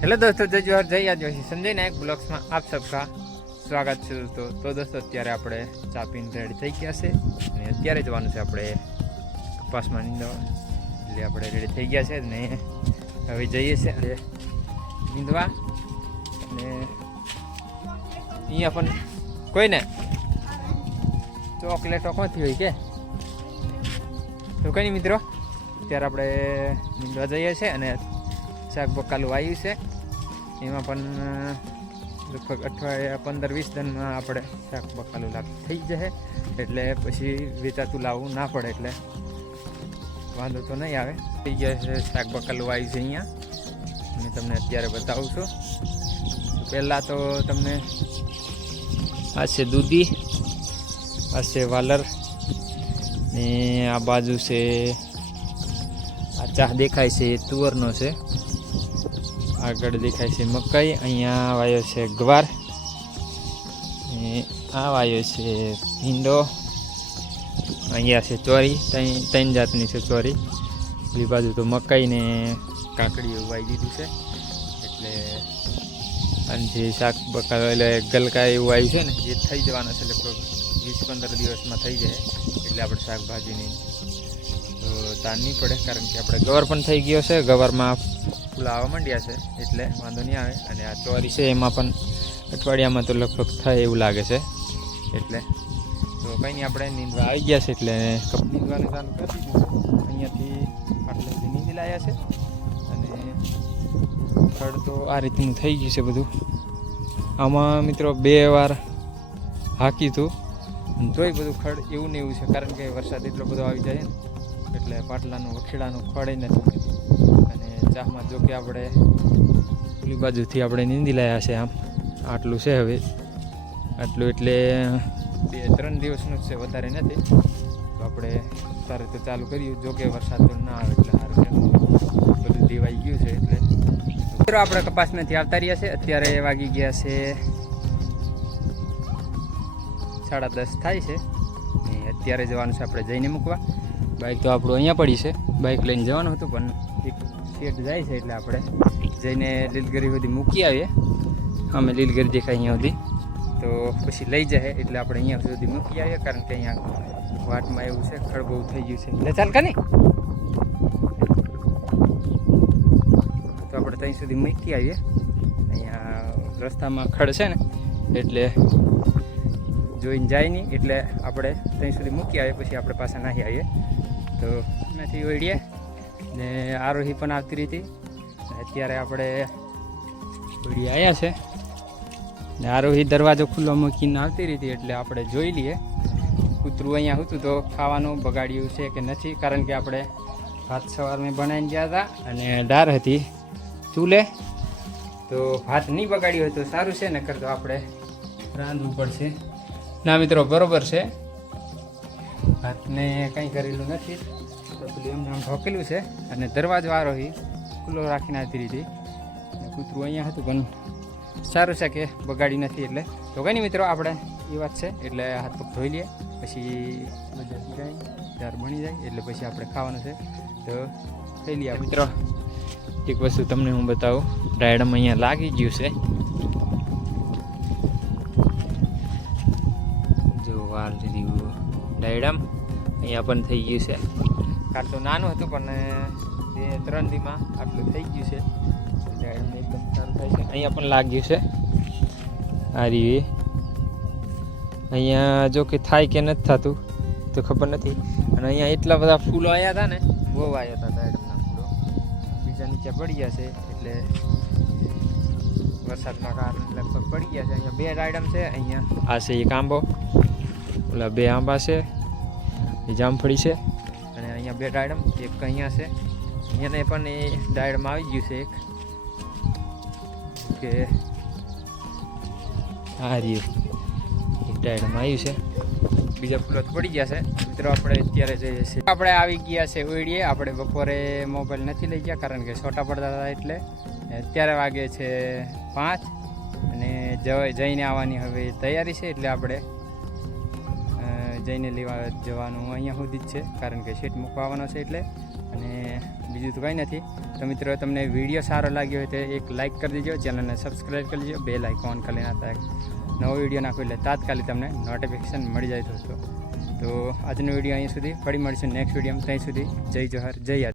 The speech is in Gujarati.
हेलो दोस्तों, जय जोहर जय आदिवासी संजय नायक ब्लॉग्स में आप सबका स्वागत है। तो दोस्तों अत्यारे આપણે ચા પીને રેડી થઈ ગયા છે અને અત્યારે જવાનું છે આપણે કપાસમાં નીંદવા, એટલે આપણે રેડી થઈ ગયા છે ને હવે જઈએ છે નીંદવા। અને અહીંયા પણ કોઈને ચોકલેટો કોથી હોય કે તો કંઈ નહીં મિત્રો, અત્યારે આપણે નીંદવા જઈએ છીએ અને શાક બકાલું આવ્યું છે, એમાં પણ લગભગ અઠવાડિયા 15-20 દિનમાં આપણે શાક બકાલું લાભ થઈ જશે, એટલે પછી વેચાતું લાવવું ના પડે, એટલે વાંધો તો નહીં આવે। થઈ ગયા છે શાક બકાલું આવ્યું છે અહીંયા, અને તમને અત્યારે બતાવું છું। પહેલાં તો તમને આ છે દૂધી, આ છે વાલર ને આ બાજુ છે આ ચા દેખાય છે તુવરનો છે, આગળ દેખાય છે મકાઈ, અહીંયા વાયો છે ગવાર, આ વાયો છે ભીંડો, અહીંયા છે ચોરી, ત્રણ જાતની છે ચોરી, એ બાજુ તો મકાઈ ને કાકડી એવું વાવી દીધું છે, એટલે અને જે શાક બકાલો એટલે ગલકા એવું આવ્યું છે ને એ થઈ જવાના છે, લગભગ 20-15 દિવસમાં થઈ જાય, એટલે આપણે શાકભાજીની તો તાન નહીં પડે, કારણ કે આપણે ગવાર પણ થઈ ગયો છે, ગવારમાં ફૂલા આવવા માંડ્યા છે, એટલે વાંધો નહીં આવે। અને આ ચોરી છે એમાં પણ અઠવાડિયામાં તો લગભગ થાય એવું લાગે છે, એટલે તો કંઈ નહીં, આપણે નીંદવા આવી ગયા છે, એટલે નીંદવાનું ચાલુ કરી દીધું છે। અહીંયાથી આટલેથી નીંદી લાવ્યા છે, અને ખડ તો આ રીતનું થઈ ગયું છે બધું। આમાં મિત્રો 2 વાર હાંકી હતું, તોય બધું ખડ એવું ને એવું છે, કારણ કે વરસાદ એટલો બધો આવી જાય ને, એટલે પાટલાનું વખેડાનું ખડ નથી। અને ચામાં જો કે આપણે પેલી બાજુથી આપણે નીંદી લાવ્યા છે, આમ આટલું છે, હવે આટલું એટલે 2-3 દિવસનું જ છે, વધારે નથી, તો આપણે તારે તો ચાલુ કર્યું, જો કે વરસાદ તો ના આવે એટલે સારું છે, બધું દેવાઈ ગયું છે। એટલે મિત્રો આપણે કપાસમાંથી આવતા રહ્યા છે, અત્યારે વાગી ગયા છે 10:30 થાય છે, ને અત્યારે જવાનું છે આપણે જઈને મૂકવા। બાઇક તો આપણું અહીંયા પડી છે, બાઇક લઈને જવાનું હતું, પણ એક શેઠ જાય છે, એટલે આપણે જઈને લીલગરી સુધી મૂકી આવીએ। અમે લીલગરી દેખાય અહીંયા સુધી, તો પછી લઈ જાય, એટલે આપણે અહીંયા સુધી મૂકી આવીએ, કારણ કે અહીંયા વાટમાં એવું છે ખડ બહુ થઈ ગયું છે, એટલે ચાલ કા નહીં, તો આપણે ત્યાં સુધી મૂકી આવીએ। અહીંયા રસ્તામાં ખડ છે ને, એટલે જોઈને જાય નહીં, એટલે આપણે ત્યાં સુધી મૂકી આવીએ, પછી આપણે પાછા નાહી આવીએ। તો એમાંથી ઓળીએ ને આરોહી પણ આવતી રહી, અત્યારે આપણે ઓળી આવ્યા છે ને આરોહી દરવાજો ખુલ્લો મૂકીને આવતી રહી, એટલે આપણે જોઈ લઈએ કૂતરું અહીંયા હતું તો ખાવાનું બગાડ્યું છે કે નથી, કારણ કે આપણે ભાત સવારમાં બનાવીને ગયા હતા અને દાળ હતી ચૂલે, તો ભાત નહીં બગાડ્યું હોય તો સારું છે, નકર તો આપણે રાંધવું પડશે। ના મિત્રો બરોબર છે, ભાતને કંઈ કરેલું નથી, તો પેલું એમને આમ ઢોકેલું છે, અને દરવાજો આરોહી ખુલ્લો રાખીને આવતી હતી, કૂતરું અહીંયા હતું પણ સારું છે કે બગાડી નથી, એટલે તો કંઈ નહીં મિત્રો, આપણે એ વાત છે, એટલે હાથ પગ ધોઈ લઈએ, પછી મજા જાય ત્યાર બની જાય, એટલે પછી આપણે ખાવાનું છે, તો થઈ લઈએ મિત્રો। એક વસ્તુ તમને હું બતાવું, ડાયડમ અહીંયા લાગી ગયું છે, જો વાર દીધું ડાયડમ અહીંયા પણ થઈ ગયું છે, કાં તો નાનું હતું પણ 2-3 દીમાં આટલું થઈ ગયું છે, ડાયડમ એકદમ સારું થાય છે। અહીંયા પણ લાગ્યું છે આ રીવે, અહીંયા જો કે થાય કે નથી થતું તો ખબર નથી, અને અહીંયા એટલા બધા ફૂલો આવ્યા હતા ને, બહુ આવ્યા હતા ડાયડમના ફૂલો, બીજા નીચે પડી ગયા છે, એટલે વરસાદના કારણે લગભગ પડી ગયા છે। અહીંયા 2 ડાયડમ છે, અહીંયા આ છે એક આંબો, ઓલા 2 આંબા છે, એ જામફળી છે, અને અહીંયા 2 ડાયડમ, એક અહીંયા છે, અહીંયાને પણ એ ડાયડમ આવી ગયું છે એક, કે આ રહ્યું એક ડાયડમ આવ્યું છે, બીજા ફૂલો તો પડી ગયા છે મિત્રો। આપણે અત્યારે જઈએ છીએ, આપણે આવી ગયા છે ઓળીએ, આપણે બપોરે મોબાઈલ નથી લઈ ગયા, કારણ કે છોટા પડતા હતા, એટલે અત્યારે વાગે છે 5 અને જઈને આવવાની હવે તૈયારી છે, એટલે આપણે જઈને લેવા જવાનું અહીંયા સુધી જ છે, કારણ કે શેઠ મૂકવા આવવાનો છે, એટલે અને બીજું તો કંઈ નથી. તો મિત્રો તમને વિડીયો સારો લાગ્યો હોય તો એક લાઇક કરી દેજો, ચેનલને સબસ્ક્રાઈબ કરી દેજો, બેલ આઇકોન કરી લેના, નવો વિડીયો નાખો એટલે તાત્કાલિક તમને નોટિફિકેશન મળી જાય. તો આજનો વિડીયો અહીં સુધી, ફરી મળીશું નેક્સ્ટ વિડીયોમાં. ત્યાં સુધી જય જોહર, જય યાદ.